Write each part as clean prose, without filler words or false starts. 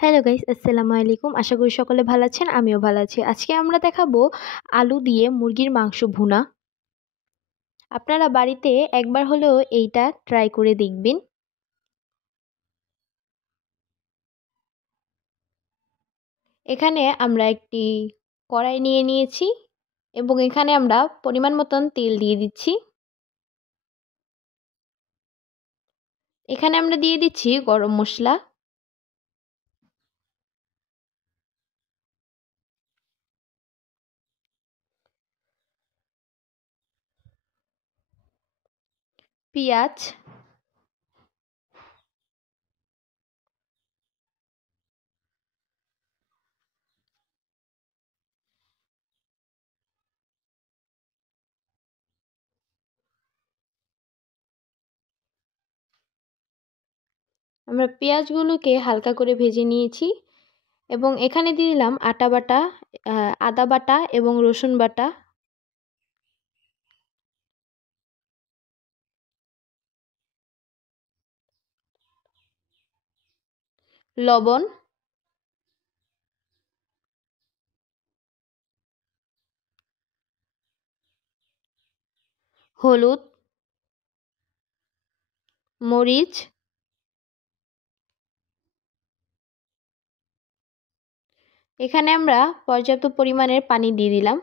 Hello guys, আসসালামু আলাইকুম। আশা করি সকলে ভালো আছেন, আমিও ভালো আছি। আজকে আমরা দেখাবো আলু দিয়ে মুরগির মাংস ভুনা। আপনারা বাড়িতে একবার হলেও এইটা ট্রাই করে দেখবেন। এখানে আমরা একটি কড়াই নিয়ে নিয়েছি এবং এখানে আমরা পরিমাণ মতন তেল দিয়ে দিচ্ছি। এখানে আমরা দিয়ে দিচ্ছি গরম মশলা, পেঁয়াজ, আমরা পেঁয়াজগুলোকে হালকা করে ভেজে নিয়েছি এবং এখানে দিয়ে দিলাম আটা বাটা, আদা বাটা এবং রসুন বাটা, লবণ, হলুদ, মরিচ, এখানে আমরা পর্যাপ্ত পরিমাণের পানি দিয়ে দিলাম।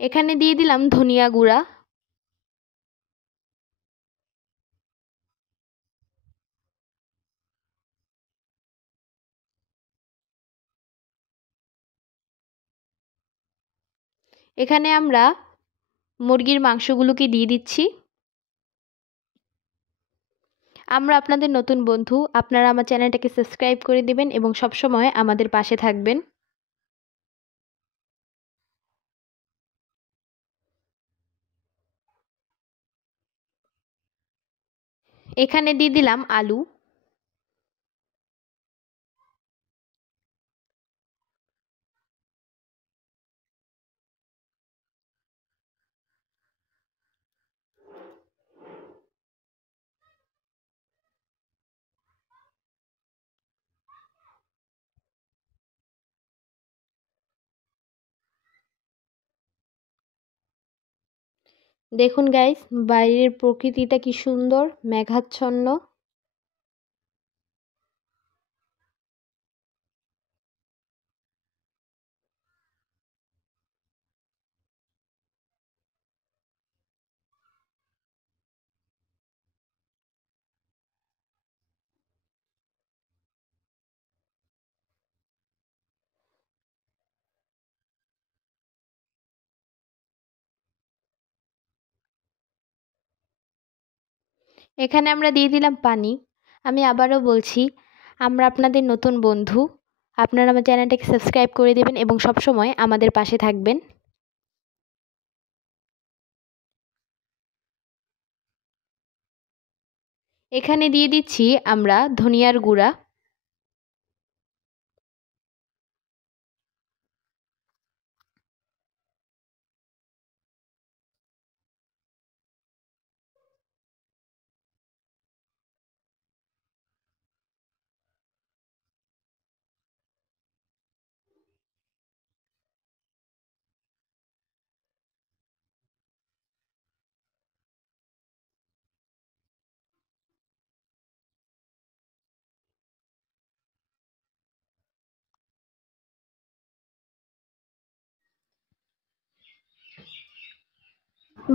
এখানে দিয়ে দিলাম ধনিয়া গুঁড়া। এখানে আমরা মুরগির মাংসগুলোকে দিয়ে দিচ্ছি। আমরা আপনাদের নতুন বন্ধু, আপনারা আমার চ্যানেলটাকে সাবস্ক্রাইব করে দিবেন এবং সবসময় আমাদের পাশে থাকবেন। এখানে দিয়ে দিলাম আলু। দেখুন গাইস, বাইরের প্রকৃতিটা কি সুন্দর, মেঘাচ্ছন্ন। এখানে আমরা দিয়ে দিলাম পানি। আমি আবারও বলছি, আমরা আপনাদের নতুন বন্ধু, আপনারা আমার চ্যানেলটাকে সাবস্ক্রাইব করে দেবেন এবং সবসময় আমাদের পাশে থাকবেন। এখানে দিয়ে দিচ্ছি আমরা ধনিয়ার গুঁড়া।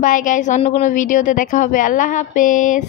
বাই গাইস, অন্য কোনো ভিডিওতে দেখা হবে। আল্লাহ হাফেজ।